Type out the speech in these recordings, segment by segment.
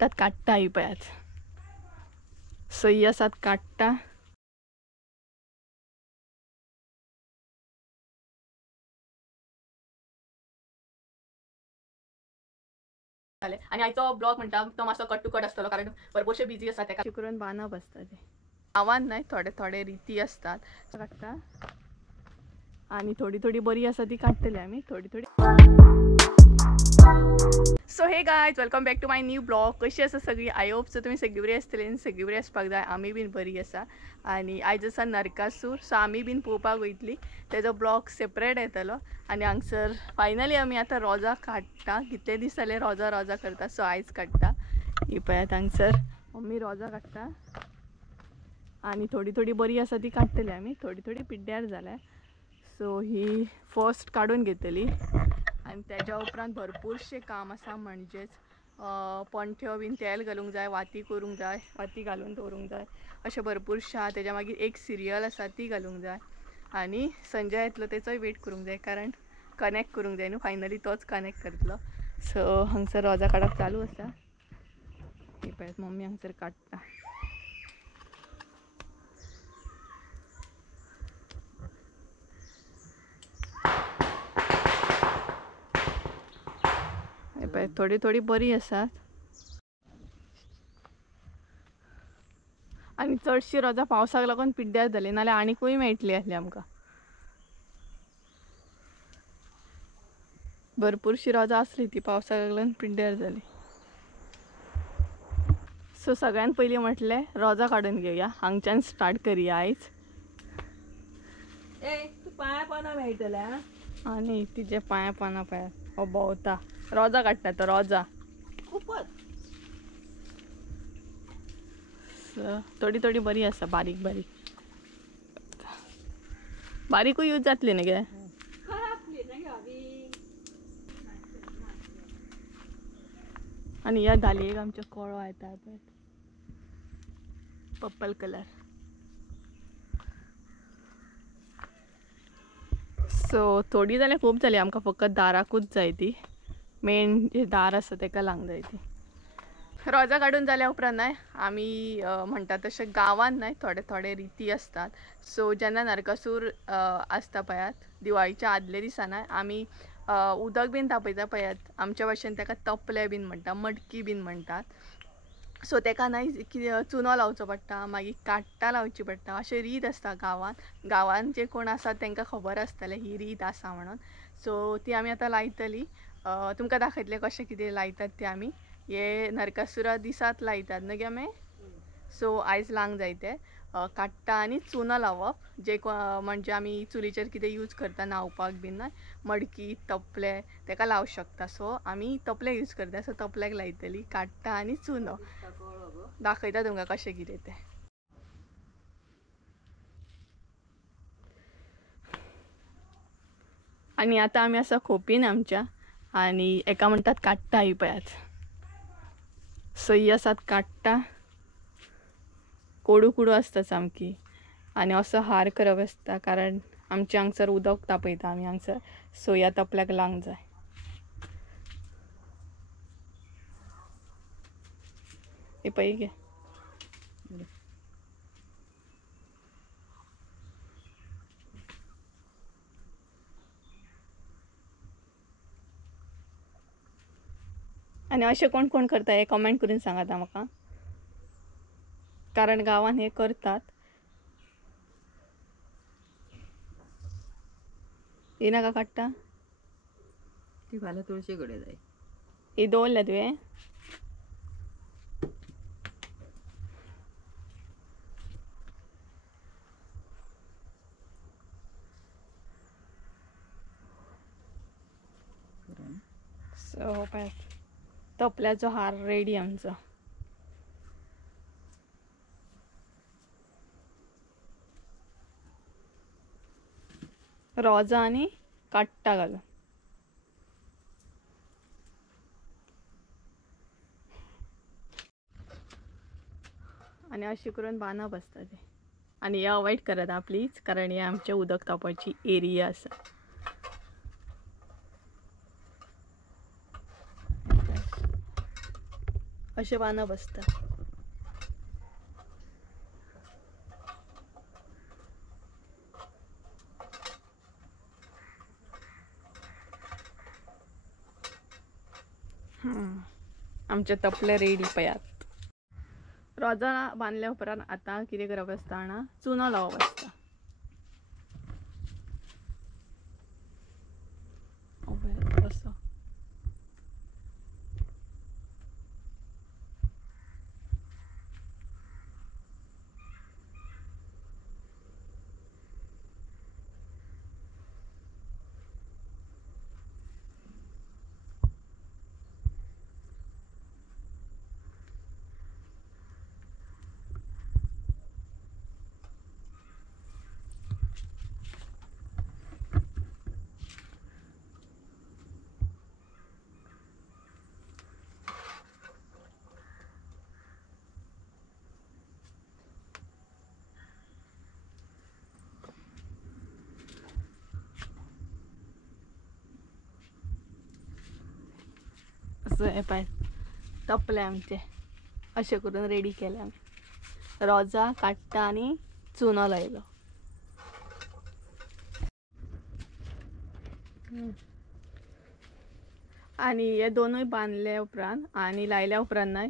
म्हणतात काट्टा ही पयात सई आसात काट्टा आणि आयचो ब्लॉग म्हणटा तो मातसो कट टू कट आसतलो कारण भरपूरशे बिजी आसा तेका करून बांदप आसता ते गांवांत नाही थोडे थोडे रिती असतात काडटा आणि थोडी थोडी बरी आसा ती काडटली आमी थोडी थोडी. So hey guys welcome back to my new blog. कशी आसा सगळी? आय होप सो तुम्ही सगळी बरी आसतली आनी सगळी बरी आसपाक जाय. आमी बीन बरी आसा आणि आयज आसा नरकासूर सो आमी बीन पळोवपाक वयतली. तेजो ब्लॉग सेपरेट येतलो आणि हांगसर फायनली आमी आतां रोजां काडटा. कितले दीस जाले रोजा करता सो आयज काडटा. ही पळयात हांगसर मम्मी रोजां काडटा आणि थोडी थोडी बरी आसा ती काडटली आमी थोडी थोडी पिड्ड्यार जाल्या सो ही फर्स्ट काडून घेतली. आणि त्याच्या उपरांत भरपूरशे काम आसा म्हणजेच पंठ्यो बीन तेल घालूंक जाय वाती करूंक जाय वाती घालून दवरूंक जाय अशें भरपूरशे आसा. तेज्या मागीर एक सिरियल आसा ती घालूंक जाय आनी संजय येतलो तेचोय वेट करूंक जाय कारण कनेक्ट करूंक जाय न्हू फायनली तोच कनेक्ट करतलो. सो हांगसर रोजां काडप चालू आसा. हे पळयात मम्मी हांगसर काडटा. थोडी थोडी बरी आसात आणि चडशी रोजां पावसाक लागून पिड्ड्यार जाली नाल्यार आनीकूय मेळटली आसली आमकां. भरपूरशी रोजां आसली ती पावसाक लागून पिड्ड्यार जाली. सो सगळ्यान पयलीं म्हटलें रोजां काडून घेवया हांगच्यान स्टार्ट करुया आयज. पांया पानां मेळटल्या आनी तिचे पांया पानां पळयात हो भोंवता रोजां काडटा तो रोजां खूपच थोडी थोडी बरी आसा बारीक बारीक बारीकूय यूज जातली न्ही गे. आणि ह्या धालयेक आमच्या कोळो येता पळय पर्पल कलर. सो थोडी जाल्यार खूब जाली आमकां फकत दाराकूच जाय ती मेन जे दार आसा तेका लावंक जाय ती. रोजां काडून जाल्या उपरांत न्हय आमी म्हणटा तशें गांवांत न्हय थोडे थोडे रिती आसतात. सो जेन्ना नरकासूर आसता पळयात दिवाळीच्या आदले दिसा न्हय आमी उदक बीन तापयता पळयात आमच्या भाशेन तेका तपले बीन म्हणटा मडकी बीन म्हणटात. सो तेका न्हय चुनो लावचो पडटा मागीर काट्टा लावची पडटा अशें रीत आसता गांवांत. गांवांत जे कोण आसा तांकां खबर आसतलें ही रीत आसा म्हणून. सो ती आमी आतां लायतली. तुमकां दाखयतलें कशें कितें लायतात तें आमी. हे नरकासुरा दिसात लायतात न्हय गे मे. सो आयज लावंक जाय ते काट्टा आनी चुनो लावप जे म्हणजे आमी चुलीचेर कितें यूज करता न्हावपाक बीन न्हय मडकी तपले तेका लावंक शकता. सो आमी तपले यूज करता सो तपल्याक लायतली काट्टा आनी चुनो. दाखयता तुमकां कशें कितें तें. आणि आतां आमी आसा खोपीन आमच्या आणि एका म्हणटात काट्टा ही पळयात सई आसात काट्टा कोडू कुडू आसता सामकी आणि असो हार करप आसता कारण आमचे हांगसर उदक तापयता आमी हांगसर सो ह्या तपल्याक लावंक जाय. हे पळय गे आणि अशें कोण कोण करता हे कमेंट करून सांगाता म्हाका कारण गांवांत हे करतात. हे नाका काडटा ती फाल्यां तुळशी कडेन जाय. हे दवरल्या तुवें सो पळयात तपल्याचो हार रेडी आमचो. रोजां आनी काट्टा घालून आणि अशें करून बांदप आसता ते. आणि हे अवॉइड करात प्लीज कारण हे आमचे उदक तापोवपाची एरिया आसा. असे पानं बसता. आमचे तपले रेडी पयात. रोजा बांधल्या उपरांत आता कितें करप आसता ना, चुनो लावप आसता. असं हे पाय तपले आमचे अशे करून रेडी केले आमी. रोजा काडटा आनी चुनो लायलो. आणि हे दोनूय बांधले उपरांत आनी लायल्या उपरांत न्हय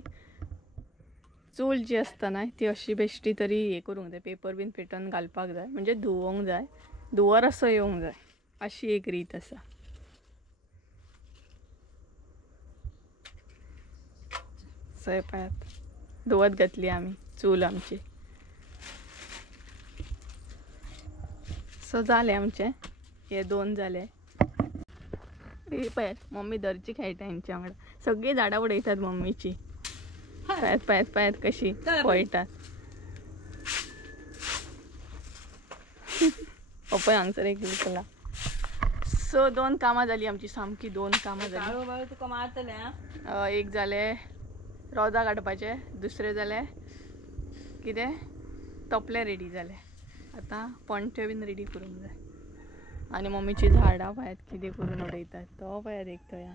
चूल जी आसता न्हय ती अशी बेश्टी तरी हे करूंक जाय. पेपर बीन पेटोवन घालपाक जाय म्हणजे धुवोंक जाय. धुवर असो येवंक जाय अशी एक रीत आसा. पायात धुवत घातली आमी चूल आमची. सो जाले आमचे हे दोन जाले. पयात मम्मी दर्ची खेळटा हेंच्या वांगडा. सगळी झाडां उडयतात मम्मीची. पयात पयात पयात कशी पळयतात. पपय हांगसर एक केला. सो दोन कामां जाली आमची. सामकी दोन कामां जाली. तुका मारतले. एक जाले रोजा काडपाचे. दुसरे जाले कितें तपले रेडी जाले. आतां पणट्यो बीन रेडी करूंक जाय. आनी मम्मीची झाडां पळयात कितें करून उडयतात. तो पळयात एक थंय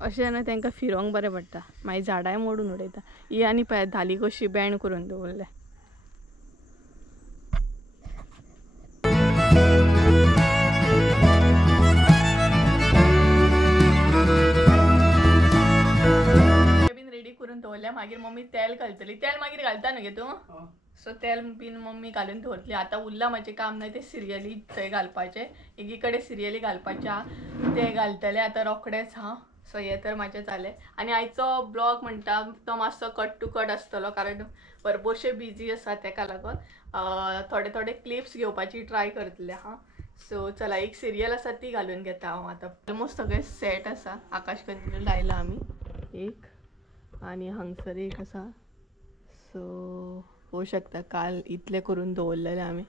अशें न्हय तांकां फिरोंक बरें पडटा. मागीर झाडांय मोडून उडयता. ही आनी पळयात धाली कशी बँड करून दवरल्या. करून दवरल्या. मागीर मम्मी तेल घालतली. तेल मागीर घालता न्हू गे तूं. सो तेल बीन मम्मी घालून दवरतली. आतां उरला म्हाजें काम न्हय ते सिरियली थंय घालपाचे. एकीकडे सिरियली घालपाच्या ते घालतले आतां रोखडेच. सो हे तर म्हाजें जालें. आनी आयचो ब्लॉग म्हणटा तो मातसो कट टू कट आसतलो कारण भरपूरशे बिजी आसा ताका लागून थोडे थोडे क्लिप्स घेवपाची ट्राय करतले. सो चला एक सिरियल आसा ती घालून घेता हांव आतां. ऑलमोस्ट सगळें सेट आसा. आकाश कंदील लायला आमी एक आनी हांगसर एक आसा. सो पळोवंक शकता काल इतले करून दवरलेले आमी.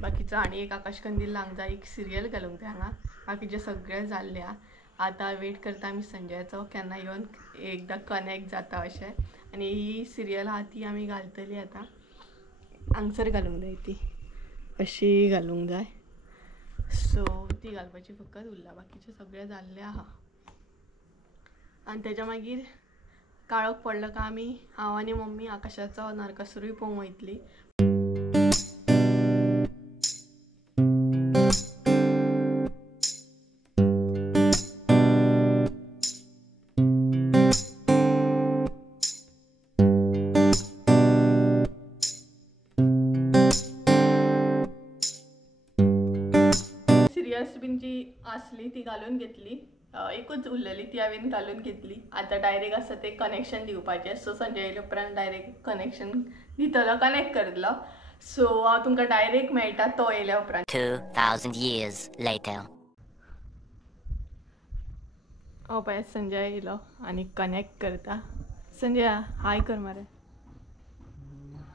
बाकीचो आनी एक आकाश कंदील लावंक जाय. एक सिरियल घालूंक जाय हांगा. बाकीचे सगळे जाल्ले. आतां वेट करता आमी संजयाचो केन्ना येवन एकदां कनेक्ट जाता अशें. आनी ही सिरियल आहा ती आमी घालतली आतां. हांगसर घालूंक जाय ती अशी घालूंक जाय. सो ती घालपाची फकत उरला. बाकीचे सगळे जाल्ले आहा. आनी तेच्या मागीर काळोख पडलो काय आमी हांव आनी मम्मी आकाशाचो नरकासूरूय पळोवंक वयतली. सिरियल्स बीन जी आसली ती घालून घेतली. एकूच उरलेली ती हांवें घालून घेतली. आतां डायरेक्ट आसा ते कनेक्शन दिवपाचें. सो संजय येयले उपरांत डायरेक्ट कनेक्शन दितलो कनेक्ट करतलो. सो हांव तुमकां डायरेक्ट मेळटा तो येयल्या उपरांत. 2000 years later. पळय संजय येयलो आनी कनेक्ट करता. संजय हाय कर मरे.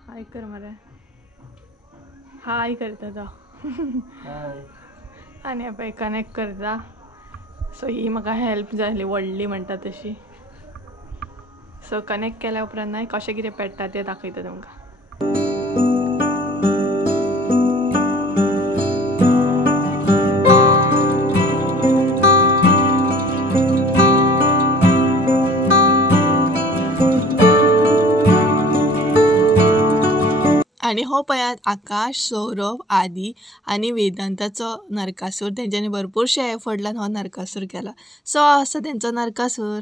हाय कर मरे. हाय करता तो. आनी पळय कनेक्ट करता. सो ही म्हाका हेल्प जाली व्हडली म्हणटा तशी. सो कनेक्ट केल्या उपरांत न्हय कशें कितें पेट्टा तें दाखयता तुमकां. आणि हो पळयात आकाश, सौरभ, आदी आणि वेदांताचो नरकासूर. तेंच्यांनी भरपूरशे एफर्ट लावन हो नरकासूर केला. सो असो तेंचो नरकासूर.